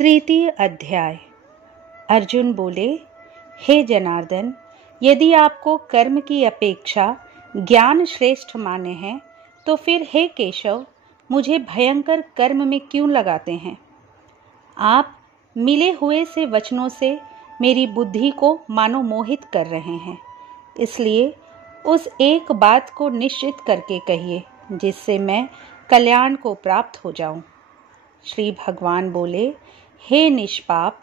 तृतीय अध्याय। अर्जुन बोले, हे जनार्दन, यदि आपको कर्म की अपेक्षा ज्ञान श्रेष्ठ माने हैं तो फिर हे केशव, मुझे भयंकर कर्म में क्यों लगाते हैं? आप मिले हुए से वचनों से मेरी बुद्धि को मानो मोहित कर रहे हैं, इसलिए उस एक बात को निश्चित करके कहिए जिससे मैं कल्याण को प्राप्त हो जाऊं। श्री भगवान बोले, हे निष्पाप,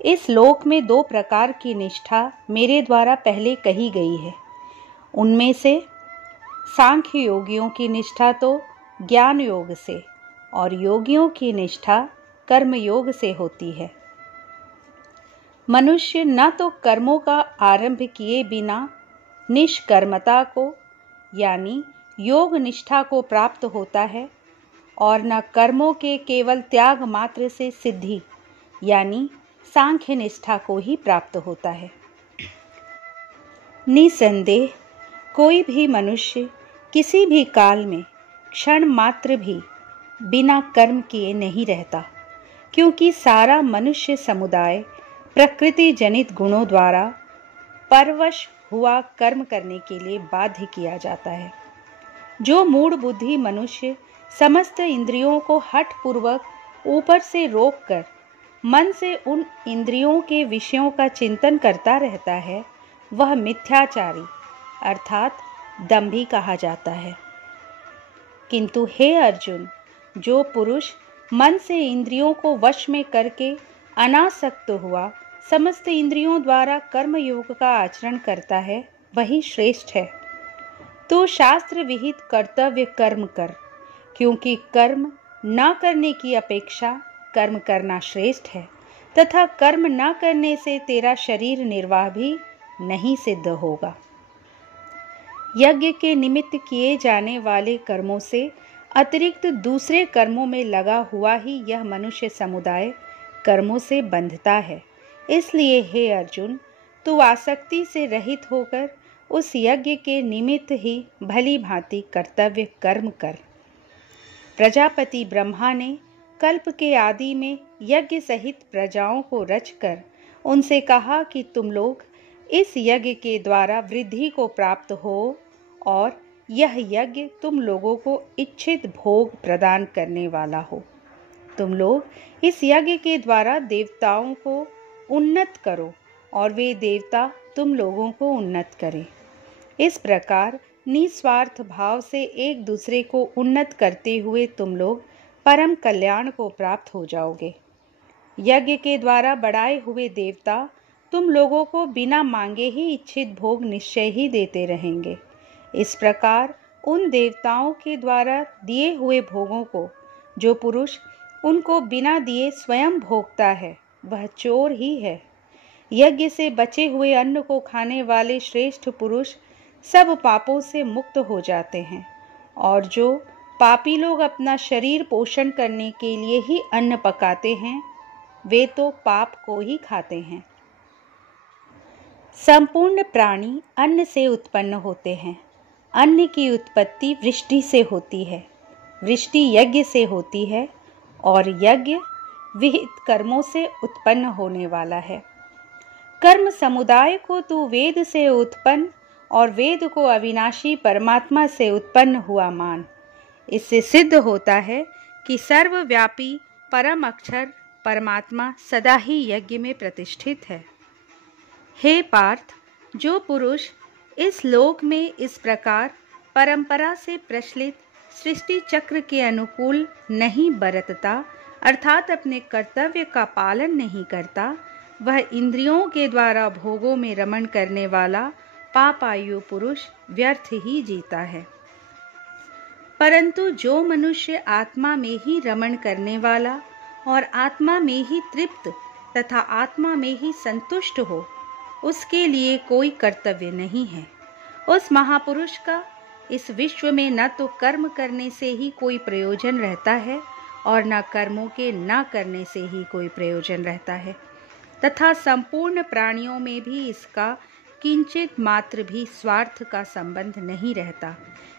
इस लोक में 2 प्रकार की निष्ठा मेरे द्वारा पहले कही गई है। उनमें से सांख्य योगियों की निष्ठा तो ज्ञान योग से और योगियों की निष्ठा कर्म योग से होती है। मनुष्य न तो कर्मों का आरंभ किए बिना निष्कर्मता को यानी योग निष्ठा को प्राप्त होता है और न कर्मों के केवल त्याग मात्र से सिद्धि यानी सांख्य निष्ठा को ही प्राप्त होता है। निसंदेह कोई भी मनुष्य किसी भी काल में क्षण मात्र भी बिना कर्म किए नहीं रहता, क्योंकि सारा मनुष्य समुदाय प्रकृति जनित गुणों द्वारा परवश हुआ कर्म करने के लिए बाध्य किया जाता है। जो मूढ़ बुद्धि मनुष्य समस्त इंद्रियों को हठ पूर्वक ऊपर से रोककर मन से उन इंद्रियों के विषयों का चिंतन करता रहता है, वह मिथ्याचारी अर्थात दंभी कहा जाता है। किंतु हे अर्जुन, जो पुरुष मन से इंद्रियों को वश में करके अनासक्त हुआ समस्त इंद्रियों द्वारा कर्म योग का आचरण करता है, वही श्रेष्ठ है। तो शास्त्र विहित कर्तव्य कर्म कर, क्योंकि कर्म न करने की अपेक्षा कर्म करना श्रेष्ठ है तथा कर्म न करने से तेरा शरीर निर्वाह भी नहीं सिद्ध होगा। यज्ञ के निमित्त किए जाने वाले कर्मों से अतिरिक्त दूसरे कर्मों में लगा हुआ ही यह मनुष्य समुदाय कर्मों से बंधता है। इसलिए हे अर्जुन, तू आसक्ति से रहित होकर उस यज्ञ के निमित्त ही भली भांति कर्तव्य कर्म कर। प्रजापति ब्रह्मा ने कल्प के आदि में यज्ञ सहित प्रजाओं को रचकर उनसे कहा कि तुम लोग इस यज्ञ के द्वारा वृद्धि को प्राप्त हो और यह यज्ञ तुम लोगों को इच्छित भोग प्रदान करने वाला हो। तुम लोग इस यज्ञ के द्वारा देवताओं को उन्नत करो और वे देवता तुम लोगों को उन्नत करें। इस प्रकार निस्वार्थ भाव से एक दूसरे को उन्नत करते हुए तुम लोग परम कल्याण को प्राप्त हो जाओगे। यज्ञ के द्वारा बढ़ाए हुए देवता तुम लोगों को बिना मांगे ही इच्छित भोग निश्चय ही देते रहेंगे। इस प्रकार उन देवताओं के द्वारा दिए हुए भोगों को जो पुरुष उनको बिना दिए स्वयं भोगता है, वह चोर ही है। यज्ञ से बचे हुए अन्न को खाने वाले श्रेष्ठ पुरुष सब पापों से मुक्त हो जाते हैं, और जो पापी लोग अपना शरीर पोषण करने के लिए ही अन्न पकाते हैं, वे तो पाप को ही खाते हैं। संपूर्ण प्राणी अन्न से उत्पन्न होते हैं। अन्न की उत्पत्ति वृष्टि से होती है, वृष्टि यज्ञ से होती है और यज्ञ विहित कर्मों से उत्पन्न होने वाला है। कर्म समुदाय को तू वेद से उत्पन्न और वेद को अविनाशी परमात्मा से उत्पन्न हुआ मान। इससे सिद्ध होता है कि सर्वव्यापी परम अक्षर परमात्मा सदा ही यज्ञ में प्रतिष्ठित है। हे पार्थ, जो पुरुष इस लोक में इस प्रकार परंपरा से प्रचलित सृष्टि चक्र के अनुकूल नहीं बरतता अर्थात अपने कर्तव्य का पालन नहीं करता, वह इंद्रियों के द्वारा भोगों में रमण करने वाला पापायु पुरुष व्यर्थ ही जीता है। परंतु जो मनुष्य आत्मा में ही रमण करने वाला और आत्मा में ही तृप्त तथा आत्मा में ही संतुष्ट हो, उसके लिए कोई कर्तव्य नहीं है। उस महापुरुष का इस विश्व में न तो कर्म करने से ही कोई प्रयोजन रहता है और न कर्मों के न करने से ही कोई प्रयोजन रहता है, तथा संपूर्ण प्राणियों में भी इसका किंचित मात्र भी स्वार्थ का संबंध नहीं रहता।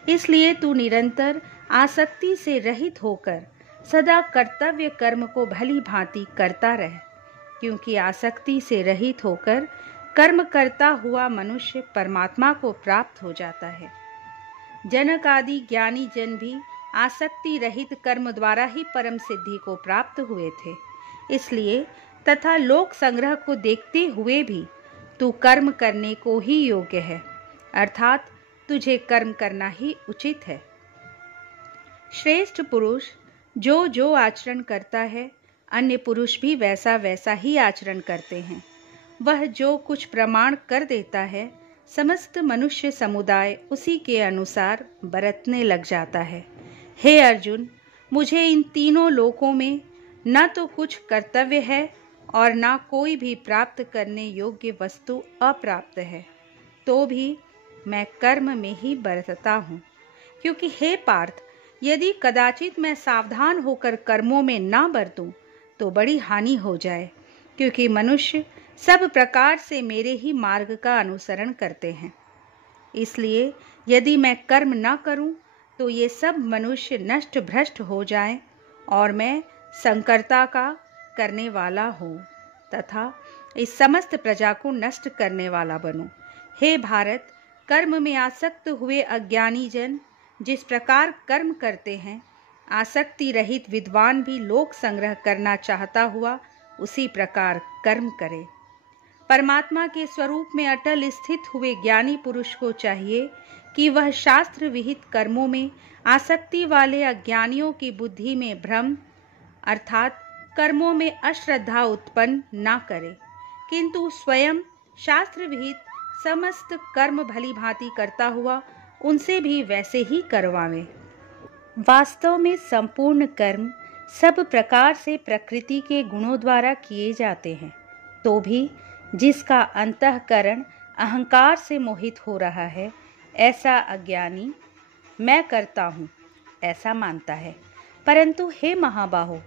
इसलिए तू निरंतर आसक्ति से रहित होकर सदा कर्तव्य कर्म को भली भांति करता रहे, क्योंकि आसक्ति से रहित होकर कर्म करता हुआ मनुष्य परमात्मा को प्राप्त हो जाता है। जनक आदि ज्ञानी जन भी आसक्ति रहित कर्म द्वारा ही परम सिद्धि को प्राप्त हुए थे। इसलिए तथा लोक संग्रह को देखते हुए भी तू कर्म करने को ही योग्य है, अर्थात तुझे कर्म करना ही उचित है। श्रेष्ठ पुरुष जो जो आचरण करता है, अन्य पुरुष भी वैसा वैसा ही आचरण करते हैं। वह जो कुछ प्रमाण कर देता है, समस्त मनुष्य समुदाय उसी के अनुसार बरतने लग जाता है। हे अर्जुन, मुझे इन तीनों लोकों में न तो कुछ कर्तव्य है और न कोई भी प्राप्त करने योग्य वस्तु अप्राप्त है, तो भी मैं कर्म में ही बरतता हूँ। क्योंकि हे पार्थ, यदि कदाचित मैं सावधान होकर कर्मों में न बरतूं तो बड़ी हानि हो जाए, क्योंकि मनुष्य सब प्रकार से मेरे ही मार्ग का अनुसरण करते हैं। इसलिए यदि मैं कर्म न करूं तो ये सब मनुष्य नष्ट भ्रष्ट हो जाएं और मैं संकर्ता का करने वाला हूँ तथा इस समस्त प्रजा को नष्ट करने वाला बनूं। हे भारत, कर्म में आसक्त हुए अज्ञानी जन जिस प्रकार कर्म करते हैं, आसक्ति रहित विद्वान भी लोक संग्रह करना चाहता हुआ उसी प्रकार कर्म करे। परमात्मा के स्वरूप में अटल स्थित हुए ज्ञानी पुरुष को चाहिए कि वह शास्त्र विहित कर्मों में आसक्ति वाले अज्ञानियों की बुद्धि में भ्रम अर्थात कर्मों में अश्रद्धा उत्पन्न न करे, किंतु स्वयं शास्त्र विहित समस्त कर्म भली भांति करता हुआ उनसे भी वैसे ही करवावे। वास्तव में संपूर्ण कर्म सब प्रकार से प्रकृति के गुणों द्वारा किए जाते हैं, तो भी जिसका अंतःकरण अहंकार से मोहित हो रहा है, ऐसा अज्ञानी मैं करता हूँ ऐसा मानता है। परंतु हे महाबाहो,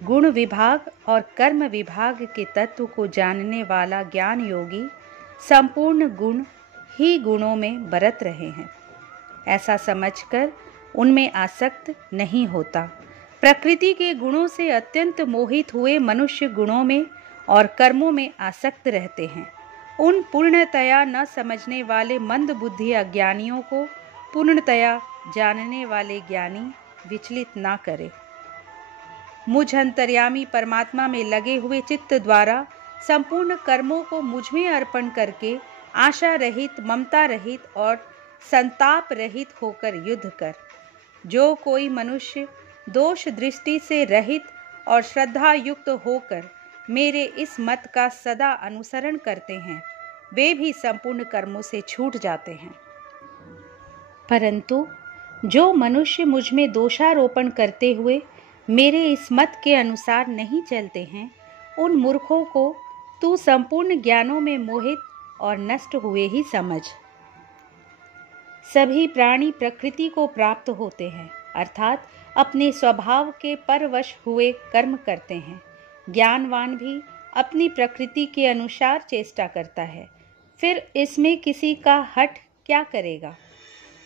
गुण विभाग और कर्म विभाग के तत्व को जानने वाला ज्ञान योगी संपूर्ण गुण ही गुणों में बरत रहे हैं, ऐसा समझकर उनमें आसक्त नहीं होता। प्रकृति के गुणों से अत्यंत मोहित हुए मनुष्य गुणों में और कर्मों में आसक्त रहते हैं। उन पूर्णतया न समझने वाले मंद बुद्धि अज्ञानियों को पूर्णतया जानने वाले ज्ञानी विचलित ना करे। मुझ अंतर्यामी परमात्मा में लगे हुए चित्त द्वारा संपूर्ण कर्मों को मुझ में अर्पण करके आशा रहित, ममता रहित और संताप रहित होकर युद्ध कर। जो कोई मनुष्य दोष दृष्टि से रहित और श्रद्धा युक्त होकर मेरे इस मत का सदा अनुसरण करते हैं, वे भी संपूर्ण कर्मों से छूट जाते हैं। परंतु जो मनुष्य मुझ में दोषारोपण करते हुए मेरे इस मत के अनुसार नहीं चलते हैं, उन मूर्खों को तू संपूर्ण ज्ञानों में मोहित और नष्ट हुए ही समझ। सभी प्राणी प्रकृति को प्राप्त होते हैं, अर्थात अपने स्वभाव के परवश हुए कर्म करते हैं। ज्ञानवान भी अपनी प्रकृति के अनुसार चेष्टा करता है, फिर इसमें किसी का हठ क्या करेगा।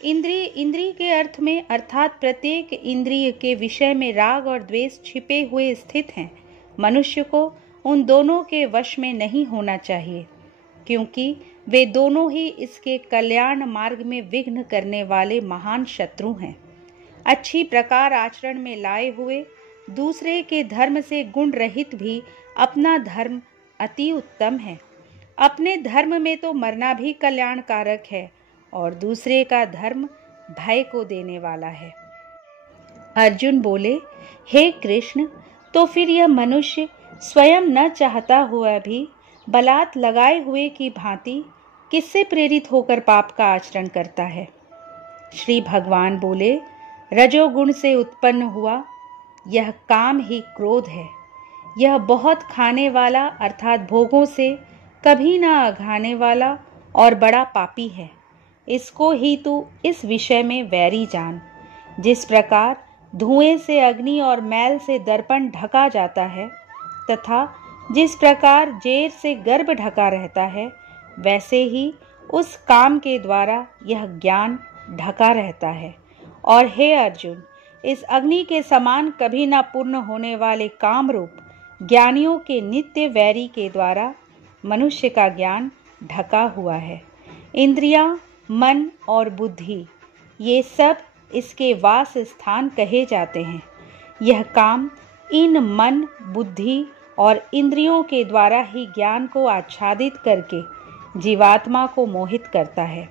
इंद्रिय के अर्थ में अर्थात प्रत्येक इंद्रिय के विषय में राग और द्वेष छिपे हुए स्थित हैं। मनुष्य को उन दोनों के वश में नहीं होना चाहिए, क्योंकि वे दोनों ही इसके कल्याण मार्ग में विघ्न करने वाले महान शत्रु हैं। अच्छी प्रकार आचरण में लाए हुए दूसरे के धर्म से गुण रहित भी अपना धर्म अति उत्तम है। अपने धर्म में तो मरना भी कल्याणकारक है और दूसरे का धर्म भय को देने वाला है। अर्जुन बोले, हे कृष्ण, तो फिर यह मनुष्य स्वयं न चाहता हुआ भी बलात् लगाए हुए की भांति किससे प्रेरित होकर पाप का आचरण करता है। श्री भगवान बोले, रजोगुण से उत्पन्न हुआ यह काम ही क्रोध है। यह बहुत खाने वाला अर्थात भोगों से कभी न अघाने वाला और बड़ा पापी है। इसको ही तू इस विषय में वैरी जान। जिस प्रकार धुएं से अग्नि और मैल से दर्पण ढका जाता है तथा जिस प्रकार जेर से गर्भ ढका रहता है, वैसे ही उस काम के द्वारा यह ज्ञान ढका रहता है। और हे अर्जुन, इस अग्नि के समान कभी न पूर्ण होने वाले काम रूप ज्ञानियों के नित्य वैरी के द्वारा मनुष्य का ज्ञान ढका हुआ है। इंद्रियां, मन और बुद्धि ये सब इसके वास स्थान कहे जाते हैं। यह काम इन मन, बुद्धि और इंद्रियों के द्वारा ही ज्ञान को आच्छादित करके जीवात्मा को मोहित करता है।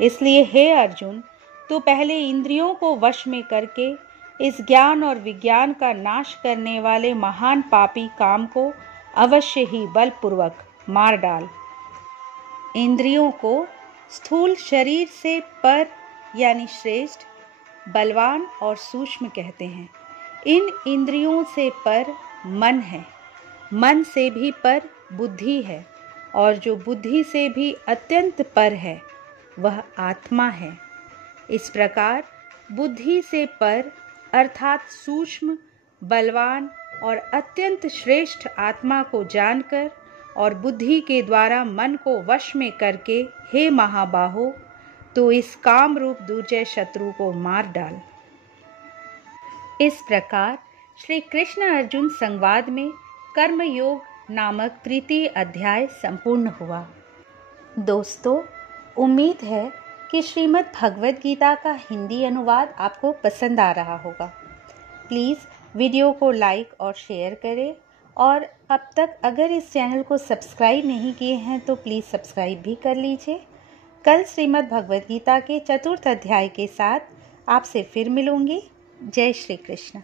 इसलिए हे अर्जुन, तू पहले इंद्रियों को वश में करके इस ज्ञान और विज्ञान का नाश करने वाले महान पापी काम को अवश्य ही बलपूर्वक मार डाल। इंद्रियों को स्थूल शरीर से पर यानी श्रेष्ठ, बलवान और सूक्ष्म कहते हैं। इन इंद्रियों से पर मन है, मन से भी पर बुद्धि है, और जो बुद्धि से भी अत्यंत पर है वह आत्मा है। इस प्रकार बुद्धि से पर अर्थात सूक्ष्म, बलवान और अत्यंत श्रेष्ठ आत्मा को जानकर और बुद्धि के द्वारा मन को वश में करके हे महाबाहो, तो इस काम रूप दुर्जय शत्रु को मार डाल। इस प्रकार श्री कृष्ण अर्जुन संवाद में कर्मयोग नामक तृतीय अध्याय संपूर्ण हुआ। दोस्तों, उम्मीद है कि श्रीमद् भगवद गीता का हिंदी अनुवाद आपको पसंद आ रहा होगा। प्लीज़ वीडियो को लाइक और शेयर करें, और अब तक अगर इस चैनल को सब्सक्राइब नहीं किए हैं तो प्लीज़ सब्सक्राइब भी कर लीजिए। कल श्रीमद् भगवद गीता के चतुर्थ अध्याय के साथ आपसे फिर मिलूंगी। जय श्री कृष्ण।